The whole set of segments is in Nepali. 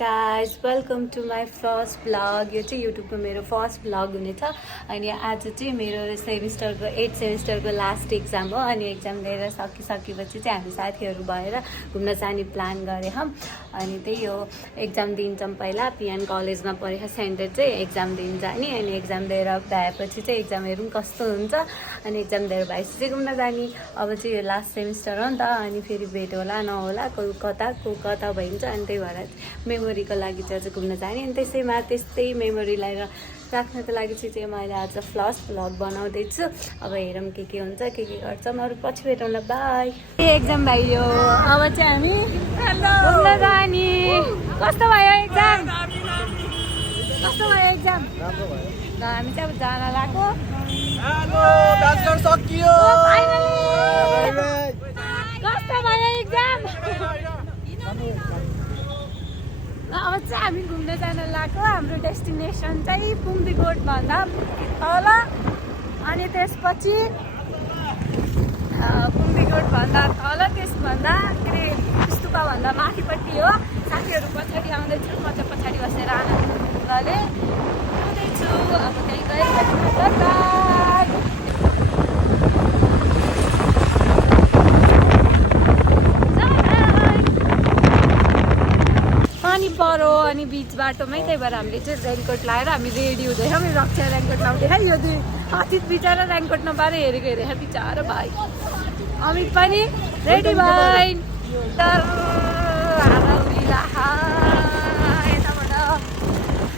guys, welcome to my first vlog. यो चाहिँ युट्युबको मेरो फर्स्ट भ्लग हुनेछ अनि आज चाहिँ मेरो सेमिस्टरको 8th सेमिस्टरको लास्ट एक्जाम हो अनि एक्जाम दिएर सकिसकेपछि चाहिँ हामी साथीहरू भएर घुम्न जाने प्लान गरे हौँ अनि त्यही हो एक्जाम दिन्छौँ पहिला पिएन कलेजमा परीक्षा सेन्टर चाहिँ एक्जाम दिन जाने अनि एक्जाम दिएर भएपछि चाहिँ एक्जाम हेरौँ कस्तो हुन्छ अनि एक्जाम दिएर भएपछि चाहिँ घुम्न जाने अब चाहिँ यो लास्ट सेमिस्टर हो नि त अनि फेरि भेट होला नहोला को कता भइन्छ अनि त्यही भएर मेमोरीको लागि चाहिँ आज घुम्न जाने अनि त्यसैमा त्यस्तै मेमोरीलाई राख्नको लागि चाहिँ मैले आज फर्स्ट भ्लग बनाउँदैछु अब हेरौँ के हुन्छ के गर्छौँ अरू पछि भेटौँला बाई एक्जाम भयो अब चाहिँ हामी घुम्न जाने कस्तो भयो एक्जाम हामी चाहिँ अब जान लाग्यो कस्तो भयो एक्जाम अब चाहिँ हामी घुम्न जान लाग्यो हाम्रो डेस्टिनेसन चाहिँ पुङ्दीकोटभन्दा तल अनि त्यसपछि पुङ्दीकोटभन्दा तल त्यसभन्दा के अरे स्तुपाभन्दा माथिपट्टि हो साथीहरू पछाडि आउँदैछु म चाहिँ पछाडि बसेर आनन्दले आउँदैछु अब त्यहीँ गएर पानी परो अनि बिच बाटोमै त्यही भएर हामीले चाहिँ रेनकोट लगाएर हामी रेडी हुँदैछौँ यो रक्षा रेनकोट लाउँदै यो दुई अतीत बिचरा रेनकोट नपाएर हेरेको हेरेर बिचरा भाइ अमित पनि रेडी भाइ यताबाट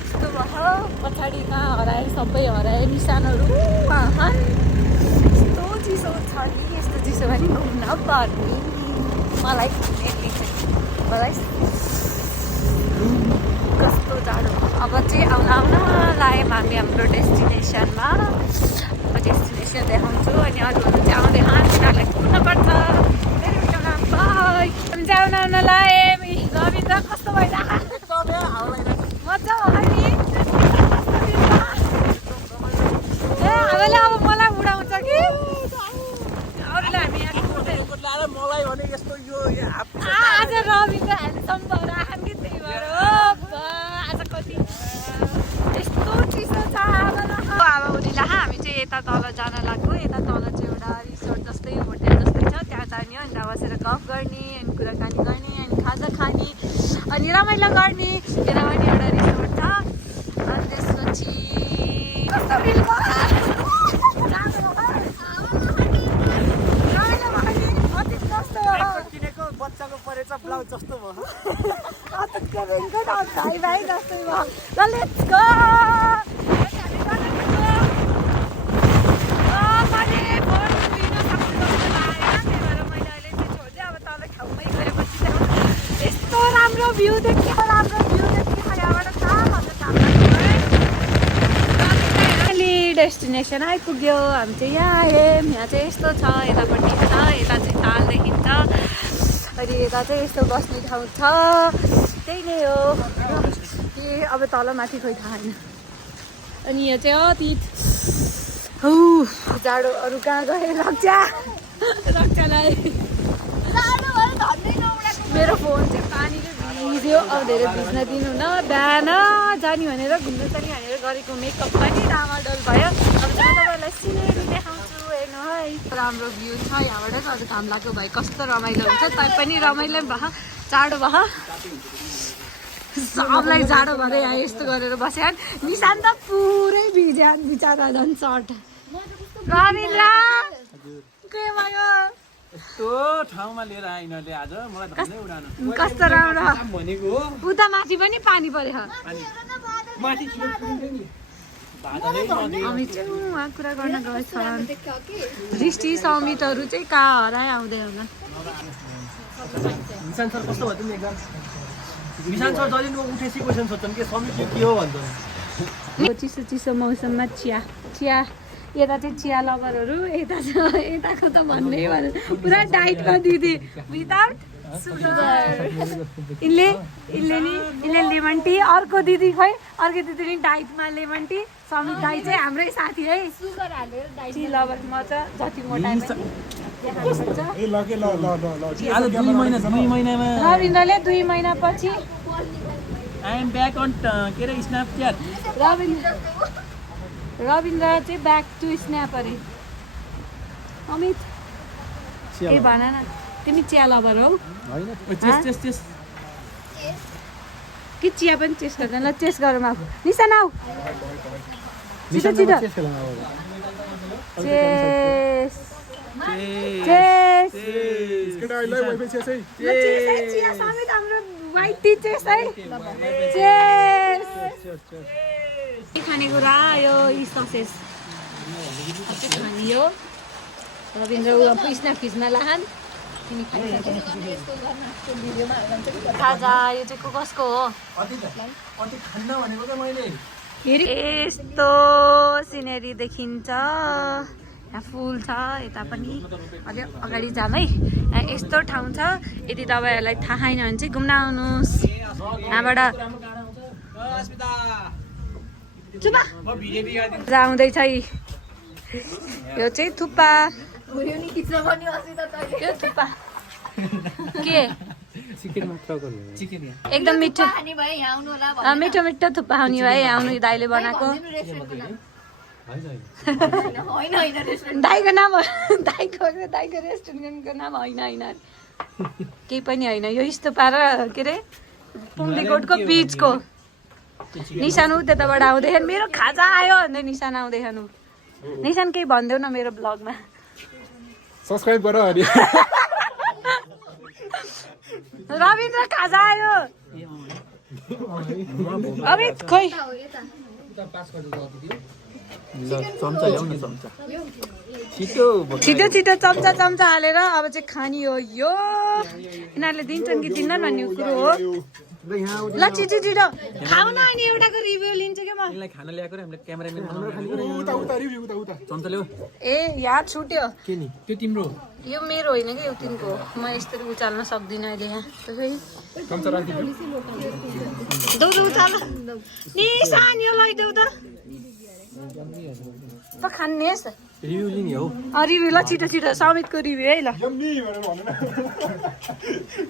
यस्तो भयो पछाडि कहाँ हरायो सबै हरायो निशानहरू यस्तो चिसो छ नि यस्तो चिसो पनि घुम्न पर्ने मलाई कस्तो जाडो अब चाहिँ आउन लाग्यौँ हामी हाम्रो डेस्टिनेसनमा अब डेस्टिनेसन देखाउँछु अनि अरूहरू चाहिँ आउँदैन तिनीहरूलाई कुद्नुपर्छ बाई हामी चाहिँ आउन लाग्यौँ रविन्द्र कस्तो भइरहेको मजा भयो नि ए हामीले अब मलाई उडाउँछ कि अरूलाई हामी आज रविन्द्र ह्यान्डसम भएर आँखा कि त्यही भएर आज कति यस्तो चिसो छ अब उनीलाई हामी चाहिँ यता तल जान लाग्यो यता तल चाहिँ एउटा रिसोर्ट जस्तै होटेल जस्तै छ त्यहाँ जाने अनि त्यहाँ बसेर गफ गर्ने अनि कुराकानी गर्ने अनि खाजा खाने अनि रमाइलो गर्ने यता पनि एउटा रिसोर्ट छ अनि त्यसपछि बच्चाको परेछ ब्लाउज जस्तो भयो भाइ जस्तै भयो ल लेट्स गो यस्तो राम्रो भ्यू देख्यो यहाँबाट डेस्टिनेसन आइपुग्यो हामी चाहिँ यहाँ आयौँ यहाँ चाहिँ यस्तो छ यतापट्टि छ यता चाहिँ ताल देखिन्छ अनि यता चाहिँ यस्तो बस्ने ठाउँ छ त्यही नै हो कि अब तल माथि खोइ थाहा छैन अनि यो चाहिँ अतीत हौ जाडो अरू कहाँ गए रक्षालाई मेरो फोन चाहिँ पानीले भिज्यो अब धेरै भिज्न दिनु न बिहान जाने भनेर घुम्न जाने भनेर गरेको मेकअप पनि डामाडोल भयो अब चाहिँ तपाईँहरूलाई सिनेरी देखाउँछु हेर्नु है राम्रो भ्यू छ यहाँबाट चाहिँ अझ घाम लाग्यो भाइ कस्तो रमाइलो हुन्छ तै पनि रमाइलो भयो जाडो भयो सबलाई जाडो भएर यहाँ यस्तो गरेर बस्यो निशान त पुरै भिज्या बिचरा झन् सर्ट रविन्द्र के भयो यस्तो ठाउँमा लिएर आइनले आज मलाई धन्दै उडाउनु कस्तो राम्रो भनेको उता माथि पनि पानी पऱ्यो माथि हामी चाहिँ उहाँ कुरा गर्न गएछन् दृष्टि समितहरू चाहिँ कहाँ हराए आउँदै होला निशान सर कस्तो भयो तिमी एकदम निशान सर जहिले न उठेसी क्वेसन सोध्छन् के समिति के हो भन्छ चिसो मौसममा चिया यता चाहिँ चिया लभरहरू यताको त भन्नै भएन पुरा डाइटमा दिदी विदाउट सुगर इनले लेमन टी अर्को दिदी खै अर्को दिदी नि डाइटमा लेमन टी समित दाई चाहिँ हाम्रै साथी है सुगर हालेर डाइट लभर म चाहिँ जति मोटाइ रविन्द्रले 2 महिनापछि I am back on के अरे Snapchat. रविन्द्र चाहिँ ब्याक टु स्न्याप अरे अमित के भन न तिमी चिया लभर हौ चेस कि चिया पनि चेस गर्दैन ल चेस गरौँ अब निशान आऊ छिटो छिटो चेस चेस चिया समेत हाम्रो वाइट टी चेस है चेस खानेकुरा यो ससेस खाने यो रविन्द्र स्न्याप खिच्न लाहान खाजा यो चाहिँ कसको हो यस्तो सिनेरी देखिन्छ यहाँ फुल छ यता पनि अलि अगाडि जाम है यस्तो ठाउँ छ यदि तपाईँहरूलाई थाहा छैन भने चाहिँ घुम्न आउनुहोस् यहाँबाट आउँदैछ यो चाहिँ थुक्पा यो थुक्पा के एकदम मिठो मिठो मिठो थुक्पा खाउने भाइ आउनु दाइले बनाएको दाइको नाम दाइको रेस्टुरेन्टको नाम होइन केही पनि होइन यो स्तुपा र के अरे पुङ्गलीकोटको बिचको निशान ऊ त्यताबाट आउँदैछन् मेरो खाजा आयो भन्दै निशान आउँदैछन् निशान केही भनिदेऊ न मेरो ब्लगमा सब्सक्राइब गर अनि रविन्द्र खाजा आयो अमित खोइ छिटो छिटो चम्चा हालेर अब चाहिँ खानी हो यो यिनीहरूले दिन्छन् कि दिन्नन् भन्ने कुरो हो ल छिटो छिटो खाऊ न अनि एउटाको रिभ्यू लिन्छ क्या म खाना ल्याएको हामीले क्यामेराम्यान ए यहाँ छुट्यो त्यो तिम्रो यो मेरो होइन कि यो तिनको म यसरी उचाल्न सक्दिनँ अहिले यहाँ दौड उचाल निशान यो लैदेऊ त खान्नेस् रिभ्यू लिने हो रिभ्यू ल छिटो छिटो समितको रिभ्यू है ल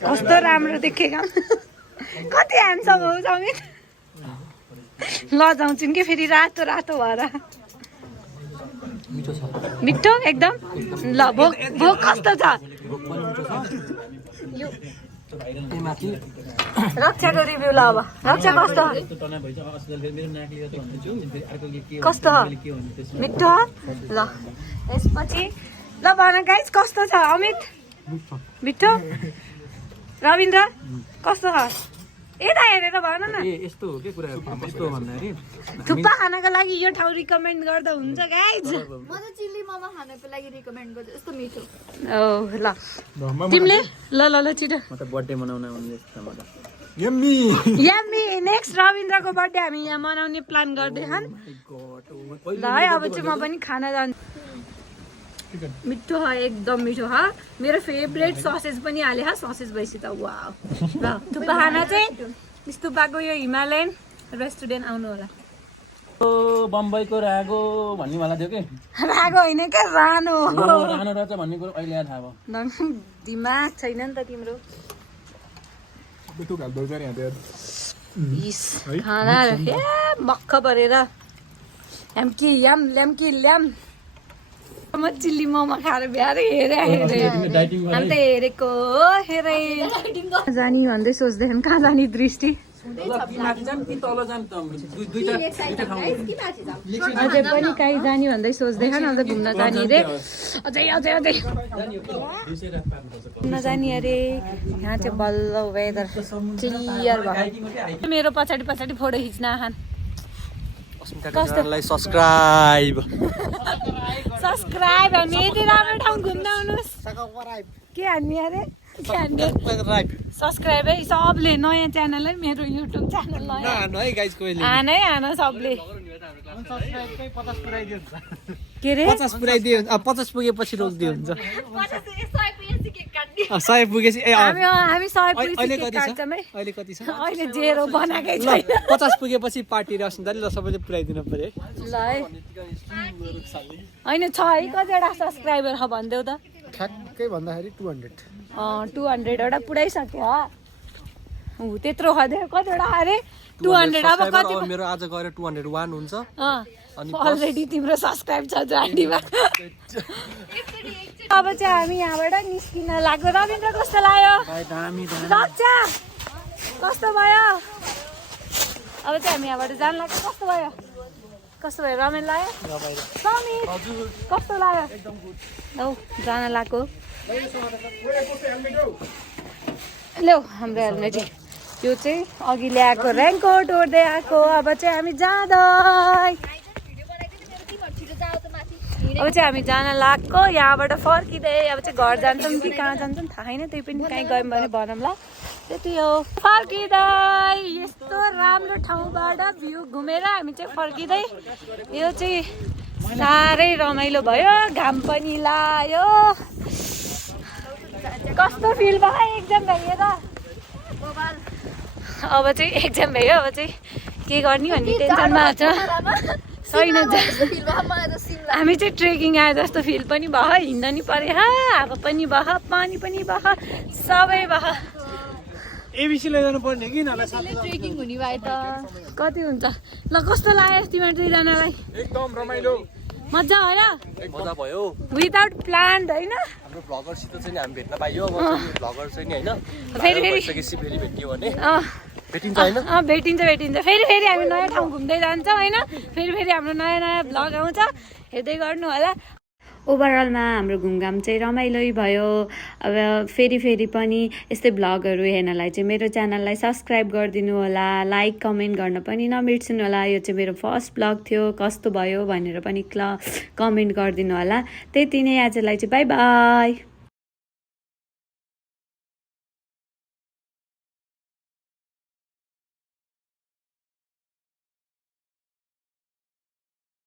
कस्तो राम्रो देखेका कति ह्यान्डसम हो समित लजाउँछन् कि फेरि रातो रातो भएर मिठो एकदम ल भोक कस्तो छ रक्षाको रिभ्यू ल अब रक्षा कस्तो मिठो ल यसपछि ल भन गाइस कस्तो छ अमित मिठो रविन्द्र कस्तो छ यता हेरेर भन न यस्तो हो के कुरा कस्तो भन्दाखेरि थुक्पा खानको लागि यो ठाउँ रिकमेन्ड गर्दा हुन्छ गाइज म त चिल्ली मोमो खानको लागि रिकमेन्ड गर्छु यस्तो मिठो ओ ल तिमीले ल ल ल छिटो म त बर्थडे मनाउन आउने म त यम्मी नेक्स्ट रविन्द्रको बर्थडे हामी यहाँ मनाउने प्लान गर्दैछन् ल है अब चाहिँ म पनि खाना जान्छु मिठो ह एकदम मिठो ह मेरो फेभरेट ससेज पनि हाले ह ससेज भएपछि त वाउ ल थुक्पा खाना चाहिँ स्तुपाको यो हिमालयन रेस्टुरेन्ट आउनु होला बम्बईको रागो भन्ने वाला थियो कि रागो होइन क्या रानो रानो रहेछ भन्ने कुरो अहिले थाहा भयो दिमाग छैन नि त तिम्रो खाना ए मक्ख परेर ल्याम्की ल्याम म चिल्ली मोमो खाएर बिहार हेरे अन्त हेरेको हेरे जाने भन्दै सोच्दैछन् कहाँ जाने दृष्टि अझै पनि कहीँ जाने भन्दै सोच्दैछन् अन्त घुम्न जाने अरे अझै घुम्न जाने अरे यहाँ चाहिँ बल्ल वेदर क्लियर भयो मेरो पछाडि फोटो खिच्न आखान सब्सक्राइब हामी यति राम्रो ठाउँ घुम्न आउनुहोस् के हान्ने अरे सब्सक्राइब है सबले नयाँ च्यानल है मेरो युट्युब च्यानल नयाँ हान सबले के अरे 50 पुऱ्याइदियो 50 पुगेपछि रोक्दियो हुन्छ 100 पुगेपछि हामी 100 पुगेपछि काट्छौँ है अहिले कति छ अहिले जेरो बनाएकै छैन 50 पुगेपछि पार्टी रसन्दाले ल सबैले पुऱ्याइदिनु पर्यो ल है होइन छ है कतिवटा सब्सक्राइबर छ भनिदेऊ त ठ्याक्कै भन्दाखेरि 200 200 वटा पुऱ्याइसक्यो त्यत्रो खदे कतिवटा अरे 200 अब subscriber, कति अब मेरो आज गएर 201 हुन्छ अनि अलरेडी तिम्रो सब्सक्राइब छ आइडीमा अब चाहिँ हामी यहाँबाट निस्किन लाग्यो रविन्द्र कस्तो लाग्यो रक्षा कस्तो भयो अब चाहिँ हामी यहाँबाट जान लाग्यो कस्तो भयो रमेश लाग्यो समीर कस्तो लाग्यो लौ जान लाग्यो ल्याउ हाम्रो हेलमेट यो चाहिँ अघि ल्याएको रेनकोट ओढ्दै आएको अब चाहिँ हामी जाँदै अब चाहिँ हामी जान लाग्यो यहाँबाट फर्किँदै अब चाहिँ घर जान्छौँ कि कहाँ जान्छौँ थाहा छैन त्यही पनि कहीँ गयौँ भने भनौँला त्यति हो फर्किँदै यस्तो राम्रो ठाउँबाट भ्यू घुमेर हामी चाहिँ फर्किँदै यो चाहिँ साह्रै रमाइलो भयो घाम पनि लाग्यो कस्तो फिल भयो एक्जाम भइयो त अब चाहिँ एक्जाम भयो अब चाहिँ के गर्ने भन्ने टेन्सनमा छ छैन हामी चाहिँ ट्रेकिङ आए जस्तो फिल पनि भयो हिँड्न नि पऱ्यो हावा पनि भयो पानी पनि भयो सबै भयो एबिसी लैजानु पर्ने कि ट्रेकिङ हुने भए त कति हुन्छ ल कस्तो लाग्यो तिमीहरू दुईजनालाई एकदम रमाइलो मजा आयो मजा भयो विदाउट प्लान होइन हाम्रो भ्लगरसित चाहिँ हामी भेट्न पाइयो अब चाहिँ भ्लगर चाहिँ नि होइन फेरि भइसकेपछि फेरि भेटियो भने भेटिन्छ होइन भेटिन्छ फेरि हामी नयाँ ठाउँ घुम्दै जान्छौँ होइन फेरि हाम्रो नयाँ भ्लग आउँछ हेर्दै गर्नु होला ओभरअलमा हाम्रो घुमघाम चाहिँ रमाइलो भयो अब फेरि पनि यस्तै भ्लगहरू हेर्नलाई चाहिँ मेरो च्यानललाई सब्सक्राइब गरिदिनु होला लाइक कमेन्ट गर्न पनि नबिर्सिनु होला यो चाहिँ मेरो फर्स्ट भ्लग थियो कस्तो भयो भनेर पनि कमेन्ट गरिदिनु होला त्यति नै आजलाई चाहिँ बाई बाई